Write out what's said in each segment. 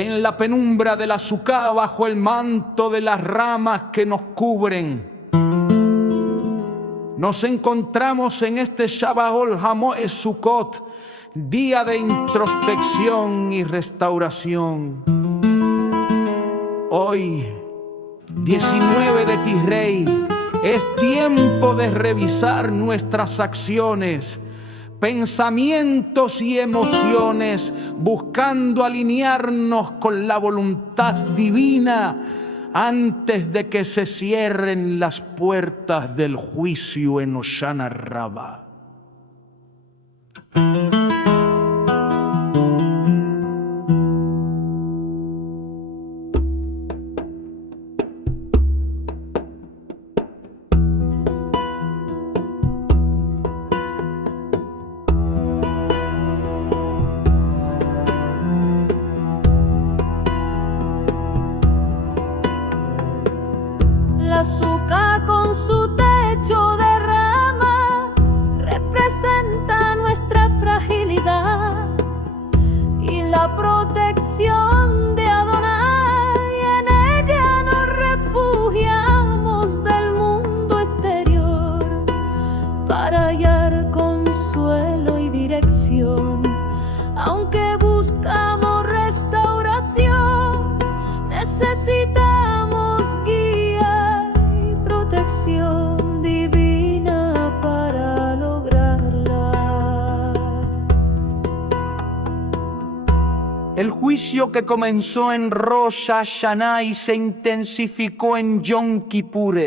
en la penumbra del azúcar, bajo el manto de las ramas que nos cubren. Nos encontramos en este Shabbat Hamoed Sukkot, día de introspección y restauración. Hoy, 19 de Tisrei, es tiempo de revisar nuestras acciones, pensamientos y emociones, buscando alinearnos con la voluntad divina antes de que se cierren las puertas del juicio en Hoshana Rabbah. La azúcar con su techo de ramas representa nuestra fragilidad y la protección de Adonai. En ella nos refugiamos del mundo exterior para hallar consuelo y dirección. Aunque buscamos restauración, necesitamos guía y protección divina para lograrla. El juicio que comenzó en Rosh Hashanah y se intensificó en Yom Kippur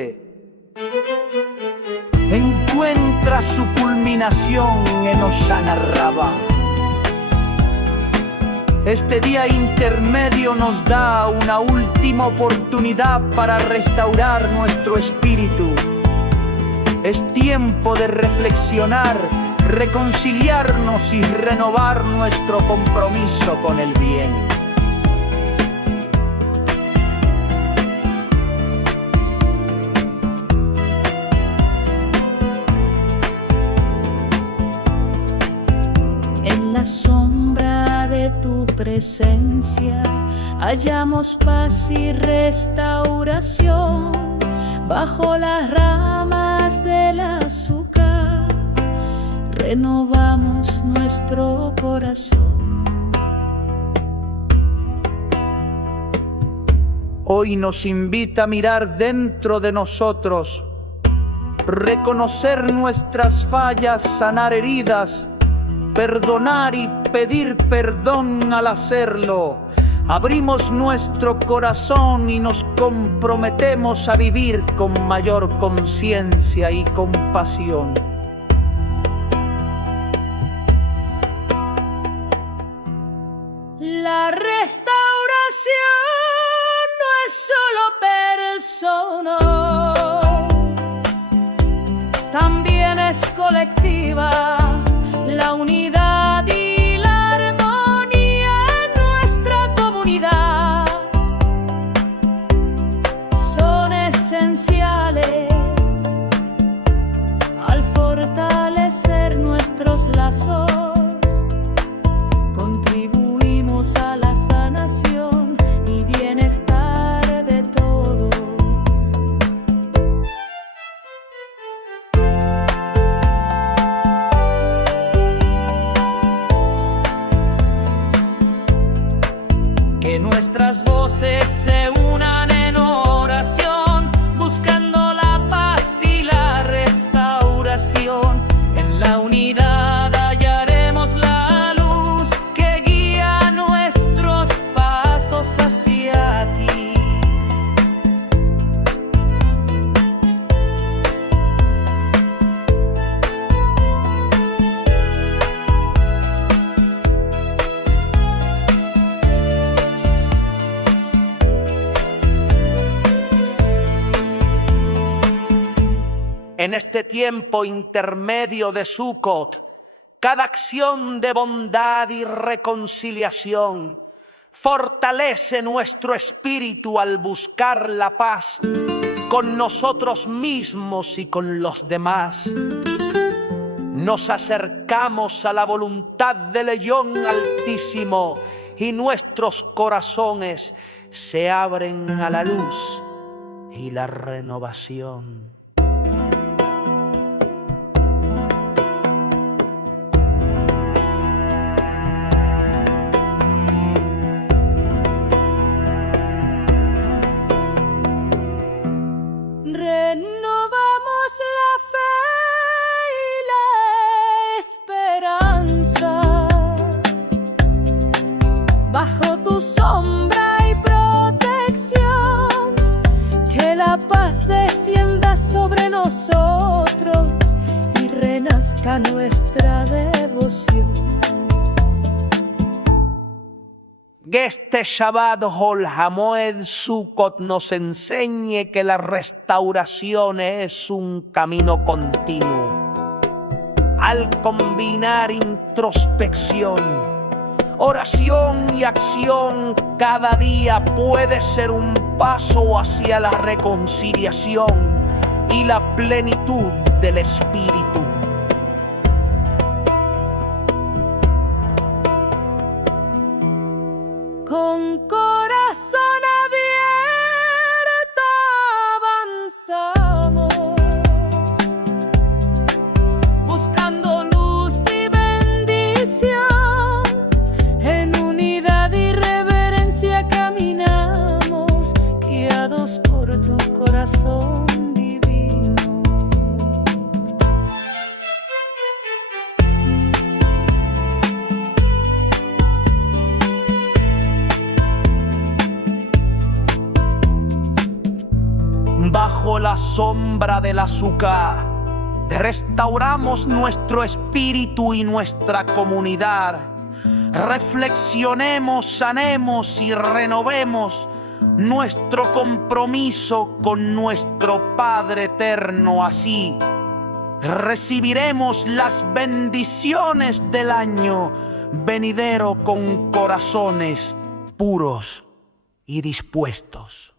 encuentra su culminación en Hoshana Rabbah. Este día intermedio nos da una última oportunidad para restaurar nuestro espíritu. Es tiempo de reflexionar, reconciliarnos y renovar nuestro compromiso con el bien. En la sombra de tu presencia hallamos paz y restauración. Bajo las ramas del azúcar renovamos nuestro corazón. Hoy nos invita a mirar dentro de nosotros, reconocer nuestras fallas, sanar heridas, perdonar y pedir perdón. Al hacerlo, abrimos nuestro corazón y nos comprometemos a vivir con mayor conciencia y compasión. La restauración no es solo personal, también es colectiva. La unidad y la armonía en nuestra comunidad son esenciales al fortalecer nuestros lazos. Contribuimos a la sanación y bienestar de todos. Que nuestras voces se unan en oración, buscando la paz y la restauración. En la unidad hallaremos la luz que guía nuestros pasos hacia ti. En este tiempo intermedio de Sukkot, cada acción de bondad y reconciliación fortalece nuestro espíritu al buscar la paz con nosotros mismos y con los demás. Nos acercamos a la voluntad del Elyon Altísimo y nuestros corazones se abren a la luz y la renovación. Renovamos la fe y la esperanza bajo tu sombra y protección. Que la paz descienda sobre nosotros y renazca nuestra devoción. Que este Shabbat Hol Hamoed Sukkot nos enseñe que la restauración es un camino continuo. Al combinar introspección, oración y acción, cada día puede ser un paso hacia la reconciliación y la plenitud del Espíritu. Con corazón abierto avanzamos, buscando luz y bendición. En unidad y reverencia caminamos, guiados por tu corazón divino. Bajo la sombra del azúcar, restauramos nuestro espíritu y nuestra comunidad. Reflexionemos, sanemos y renovemos nuestro compromiso con nuestro Padre Eterno. Así recibiremos las bendiciones del año venidero con corazones puros y dispuestos.